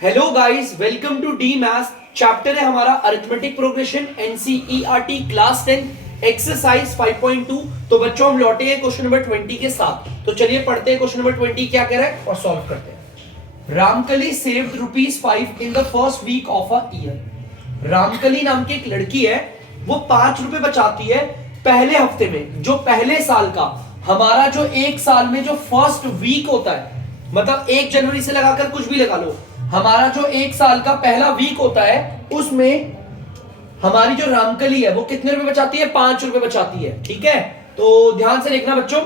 Hello guys, welcome to the maths. Chapter है हमारा arithmetic progression, NCERT class 10 exercise 5.2। तो बच्चों हम लौटे हैं क्वेश्चन नंबर 20 के साथ। तो चलिए पढ़ते हैं क्वेश्चन नंबर 20 क्या कह रहा है और सॉल्व करते हैं। Ramkali saved ₹5 in the first week of a year. Ramkali नाम की एक लड़की है, वो ₹5 बचाती है पहले हफ्ते में, जो पहले साल का हमारा जो एक साल में जो फर्स्ट वीक होता है, मतलब 1 जनवरी से लगाकर कुछ भी लगा लो, हमारा जो एक साल का पहला वीक होता है उसमें हमारी जो रामकली है वो कितने रुपए बचाती है? ₹5 बचाती है। ठीक है, तो ध्यान से देखना बच्चों।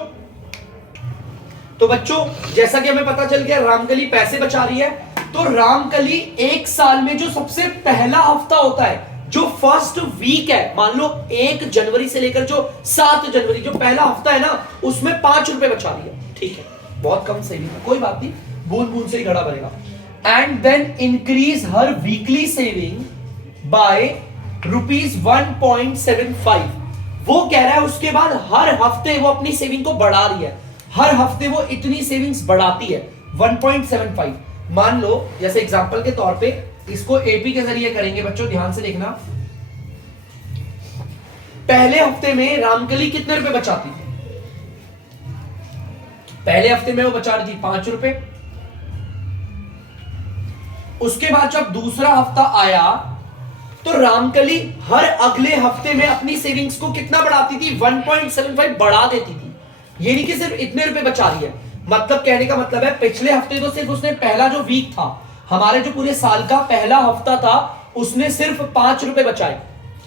तो बच्चों जैसा कि हमें पता चल गया रामकली पैसे बचा रही है, तो रामकली एक साल में जो सबसे पहला हफ्ता होता है, जो फर्स्ट वीक है, मान लो 1 जनवरी से लेकर जो 7 जनवरी जो पहला हफ्ता है ना, उसमें ₹5 बचा रही है। ठीक है, बहुत कम सेविंग है, कोई बात नहीं, बूंद बूंद से ही घड़ा भरेगा। And then increase her weekly saving by ₹1.75। वो कह रहा है उसके बाद हर हफ्ते वो अपनी सेविंग को बढ़ा रही है, हर हफ्ते वो इतनी सेविंग्स बढ़ाती है 1.75। मान लो जैसे एग्जांपल के तौर पे इसको एपी के जरिए करेंगे बच्चों, ध्यान से देखना। पहले हफ्ते में रामकली कितने रुपए बचाती थी? पहले हफ्ते में वो बचा रही थी ₹5। उसके बाद जब दूसरा हफ्ता आया तो रामकली हर अगले हफ्ते में अपनी सेविंग्स को कितना बढ़ाती थी? 1.75 बढ़ा देती थी। ये नहीं कि सिर्फ इतने रुपए बचा रही है, मतलब कहने का मतलब है पिछले हफ्ते तो सिर्फ उसने पहला जो वीक था, हमारे जो पूरे साल का पहला हफ्ता था, उसने सिर्फ ₹5 बचाए,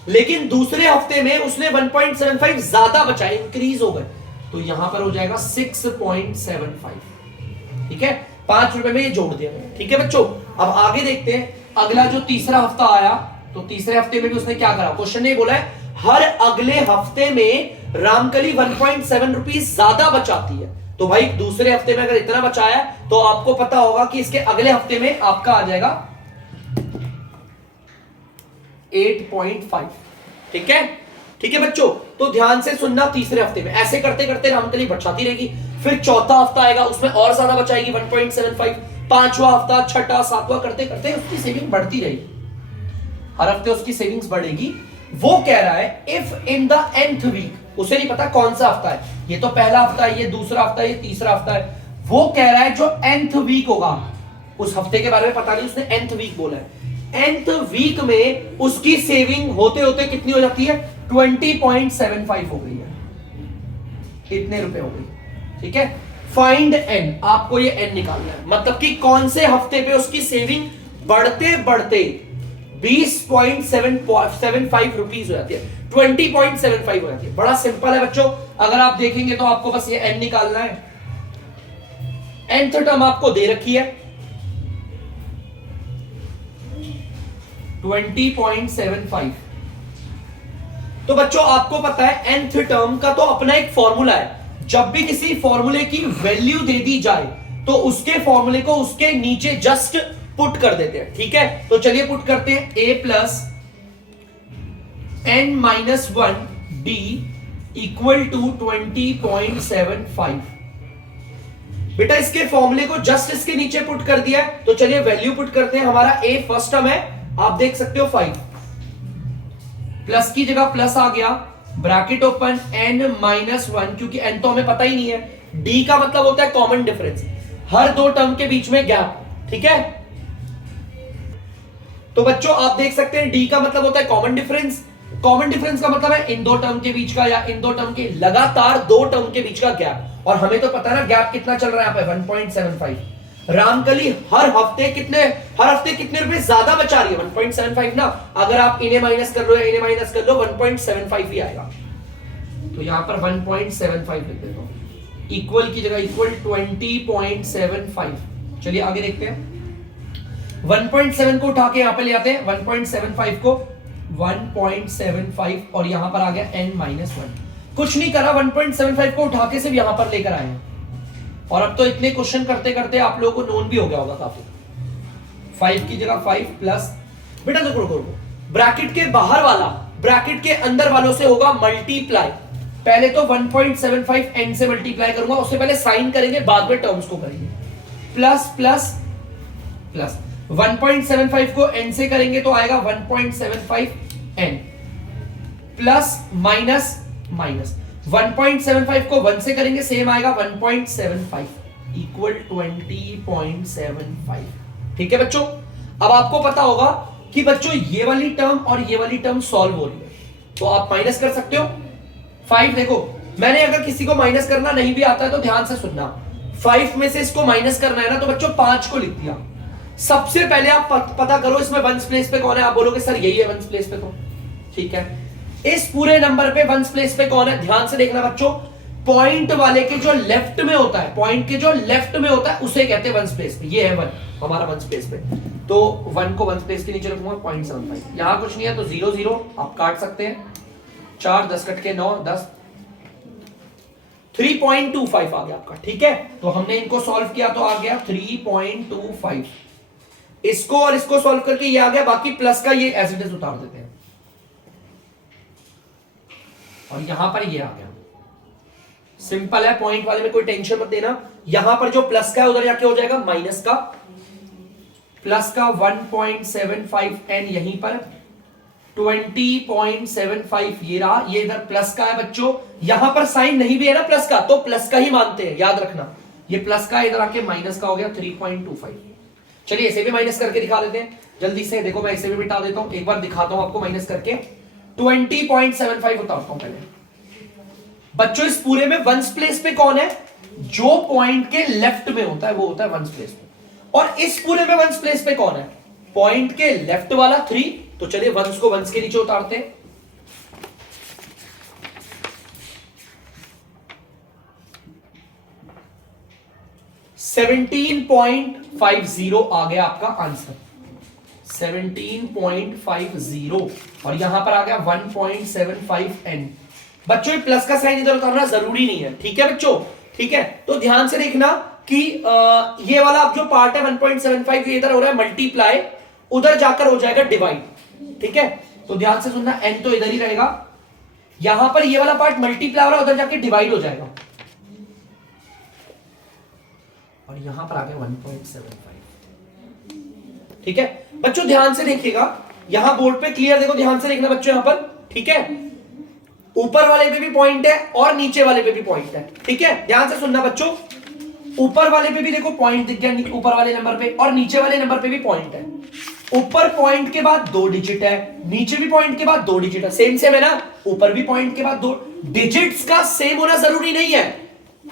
लेकिन दूसरे हफ्ते में उसने 1.75 ज्यादा बचाए, इंक्रीज हो गए, तो यहां पर हो जाएगा 6.75। ठीक है, ₹5 में ये जोड़ दिया। ठीक है बच्चों, अब आगे देखते हैं। अगला जो तीसरा हफ्ता आया, तो तीसरे हफ्ते में भी उसने क्या करा? क्वेश्चन ने बोला है हर अगले हफ्ते में रामकली 1.7 रुपीज ज्यादा बचाती है। तो भाई दूसरे हफ्ते में अगर इतना बचाया तो आपको पता होगा कि इसके अगले हफ्ते में आपका आ जाएगा 8.5। ठीक है, ठीक है बच्चों, तो ध्यान से सुनना। तीसरे हफ्ते में ऐसे करते करते रामकली बचाती रहेगी, फिर चौथा हफ्ता आएगा उसमें और ज्यादा बचाएगी 1.75, पांचवा हफ्ता, छठा, सातवां करते करते उसकी सेविंग बढ़ती रहेगी, हर हफ्ते उसकी सेविंग्स बढ़ेगी। वो कह रहा है if in the nth week, उसे नहीं पता कौन सा हफ्ता है, ये तो पहला हफ्ता है, ये दूसरा हफ्ता है, ये तीसरा हफ्ता है, वो कह रहा है जो nth वीक होगा, उस हफ्ते के बारे में पता नहीं, उसने nth वीक बोला है, nth वीक में उसकी सेविंग होते होते कितनी हो जाती है? 20.75 हो गई है, इतने रुपए हो गई। ठीक है, फाइंड n, आपको ये n निकालना है, मतलब कि कौन से हफ्ते पे उसकी सेविंग बढ़ते बढ़ते 20.75 रुपीज हो जाती है, 20.75 हो जाती है। बड़ा सिंपल है बच्चों, अगर आप देखेंगे तो आपको बस ये n निकालना है। nth टर्म आपको दे रखी है 20.75। तो बच्चों आपको पता है nth टर्म का तो अपना एक फॉर्मूला है, जब भी किसी फॉर्मूले की वैल्यू दे दी जाए तो उसके फॉर्मूले को उसके नीचे जस्ट पुट कर देते हैं। ठीक है, तो चलिए पुट करते हैं a plus n-1 d equal to 20.75। बेटा इसके फॉर्मूले को जस्ट इसके नीचे पुट कर दिया है, तो चलिए वैल्यू पुट करते हैं। हमारा a फर्स्ट टर्म है, आप देख सकते हो 5, प्लस की जगह प्लस आ गया, ब्रैकेट ओपन, n-1, क्योंकि n तो हमें पता ही नहीं है, d का मतलब होता है कॉमन डिफरेंस, हर दो टर्म के बीच में गैप। ठीक है, तो बच्चों आप देख सकते हैं d का मतलब होता है कॉमन डिफरेंस, कॉमन डिफरेंस का मतलब है इन दो टर्म के बीच का या इन दो टर्म के लगातार दो टर्म के बीच का गैप, और हमें तो पता है ना गैप कितना चल रहा है यहाँ पे 1.75। रामकली हर हफ्ते कितने रुपए ज्यादा बचा रही है? 1.75 ना, अगर आप इन्हें माइनस कर लो या इन्हें माइनस कर लो 1.75 ही आएगा, तो यहां पर 1.75 लिख देता हूं, इक्वल की जगह इक्वल 20.75। चलिए आगे देखते हैं। 1.7 को उठा के यहां पे ले आते हैं, 1.75 को 1.75 और यहां पर आ गया n-1। कुछ नहीं करा, 1.75 को उठा के सिर्फ यहां पर लेकर आए हैं, और अब तो इतने क्वेश्चन करते करते आप लोगों को नोन भी हो गया होगा काफी। 5 की जगह 5 प्लस, बेटा देखो ब्रैकेट के बाहर वाला ब्रैकेट के अंदर वालों से होगा मल्टीप्लाई। पहले तो 1.75 n से मल्टीप्लाई करूंगा, उससे पहले साइन करेंगे, बाद में टर्म्स को करेंगे, प्लस प्लस प्लस। 1.75 को n से करेंगे तो आएगा 1.75 n प्लस माइनस माइनस 1.75 को 1 से करेंगे सेम आएगा 1.75 इक्वल 20.75। ठीक है बच्चों, अब आपको पता होगा कि बच्चों ये वाली टर्म और ये वाली टर्म सॉल्व हो रही है, तो आप माइनस कर सकते हो 5। देखो मैंने अगर किसी को माइनस करना नहीं भी आता है तो ध्यान से सुनना, 5 में से इसको माइनस करना है ना, तो बच्चों 5 को लिख दिया। सबसे पहले आप पता करो इसमें वंस प्लेस पे कौन है। आप बोलोगे सर यही है वंस प्लेस पे, तो ठीक है। इस पूरे नंबर पे वंस प्लेस पे कौन है, ध्यान से देखना बच्चों, पॉइंट वाले के जो लेफ्ट में होता है, पॉइंट के जो लेफ्ट में होता है उसे कहते हैं वंस प्लेस पे। ये है 1 हमारा वंस प्लेस पे, तो 1 को वंस प्लेस के नीचे रखूंगा 0.75। यहां कुछ नहीं है तो 0 0 आप काट सकते हैं, 4 10 कट के 9 10, 3.25 आ गया आपका। ठीक है, तो हमने इनको सॉल्व किया तो आ गया 3.25। इसको और इसको सॉल्व करके ये आ गया, बाकी प्लस का ये एज इट इज उतार देते हैं और यहां पर ये आ गया। सिंपल है, पॉइंट वाले में कोई टेंशन मत देना। यहां पर जो प्लस का है उधर जाके हो जाएगा माइनस का, प्लस का 1.75 n यहीं पर 20.75 ये रहा, ये इधर प्लस का है बच्चों। यहां पर साइन नहीं भी है ना प्लस का, तो प्लस का ही मानते हैं, याद रखना। ये प्लस का इधर आके माइनस का हो गया 3.25। चलिए इसे भी माइनस करके दिखा देते हैं जल्दी से। देखो मैं इसे भी मिटा देता हूं, एक बार दिखाता हूं आपको माइनस करके। 20.75 उतारता हूं पहले बच्चों। इस पूरे में वंस प्लेस पे कौन है, जो पॉइंट के लेफ्ट में होता है वो होता है वंस प्लेस पे। और इस पूरे में वंस प्लेस पे कौन है, पॉइंट के लेफ्ट वाला 3। तो चलिए वंस को वंस के नीचे उतारते हैं। $17.50 आ गया आपका आंसर, 17.50। और यहां पर आ गया 1.75 n। बच्चों ये प्लस का साइन इधर उतारना जरूरी नहीं है, ठीक है बच्चों। ठीक है, तो ध्यान से देखना कि ये वाला अब जो पार्ट है 1.75 ये इधर हो रहा है मल्टीप्लाई, उधर जाकर हो जाएगा डिवाइड। ठीक है, तो ध्यान से सुनना, n तो इधर ही रहेगा, यहां पर ये वाला पार्ट मल्टीप्लाई हो रहा है, उधर जाके डिवाइड हो जाएगा। और यहां पर आ गया 1.75। ठीक है बच्चों, ध्यान से देखिएगा, यहां बोर्ड पे क्लियर देखो, ध्यान से देखना बच्चों यहां पर। ठीक है, ऊपर वाले पे भी पॉइंट है और नीचे वाले पे भी पॉइंट है। ठीक है, ध्यान से सुनना बच्चों, ऊपर वाले पे भी देखो पॉइंट दिख गया ऊपर वाले नंबर पे, और नीचे वाले नंबर पे भी पॉइंट है। ऊपर पॉइंट के बाद 2 डिजिट है, नीचे भी पॉइंट के बाद 2 डिजिट है, सेम सेम है ना। ऊपर भी पॉइंट के बाद 2 डिजिट्स का सेम होना जरूरी नहीं है।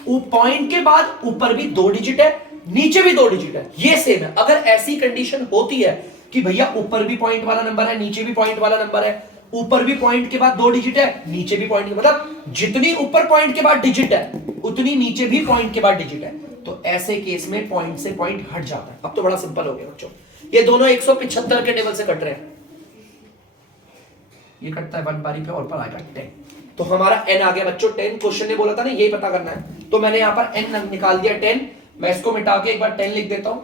पॉइंट के बाद ऊपर भी 2 डिजिट है, नीचे भी 2 डिजिट है, ये सेम है। अगर ऐसी कंडीशन होती है कि भैया ऊपर भी पॉइंट वाला नंबर है, नीचे भी पॉइंट वाला नंबर है, ऊपर भी पॉइंट के बाद 2 डिजिट है, नीचे भी पॉइंट, मतलब जितनी ऊपर पॉइंट के बाद डिजिट है उतनी नीचे भी पॉइंट के बाद डिजिट है, तो ऐसे केस में पॉइंट से पॉइंट हट जाता है। अब तो बड़ा सिंपल हो गया बच्चों, ये दोनों 175 के टेबल से कट रहे हैं, ये कटता है 1 बारी पे और पर आएगा 10, तो हमारा n आ गया बच्चों 10। क्वेश्चन ने बोला था ना यही पता करना है, तो मैंने यहां पर n निकाल दिया 10। मैं इसको मिटा के एक बार 10 लिख देता हूं।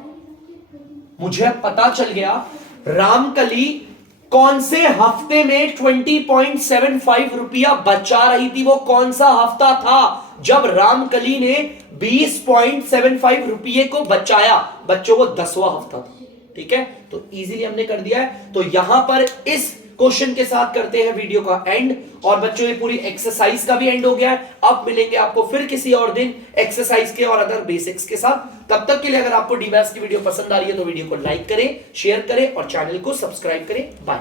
मुझे पता चल गया रामकली कौन से हफ्ते में 20.75 रुपया बचा रही थी। वो कौन सा हफ्ता था जब रामकली ने 20.75 रुपये को बचाया बच्चों, वो 10वां हफ्ता था। ठीक है, तो इजीली हमने कर दिया है। तो यहां पर इस क्वेश्चन के साथ करते हैं वीडियो का एंड, और बच्चों ये पूरी एक्सरसाइज का भी एंड हो गया है। अब मिलेंगे आपको फिर किसी और दिन एक्सरसाइज के और अदर बेसिक्स के साथ। तब तक के लिए अगर आपको डीमैथ्स की वीडियो पसंद आ रही है तो वीडियो को लाइक करें, शेयर करें और चैनल को सब्सक्राइब करें। बाय।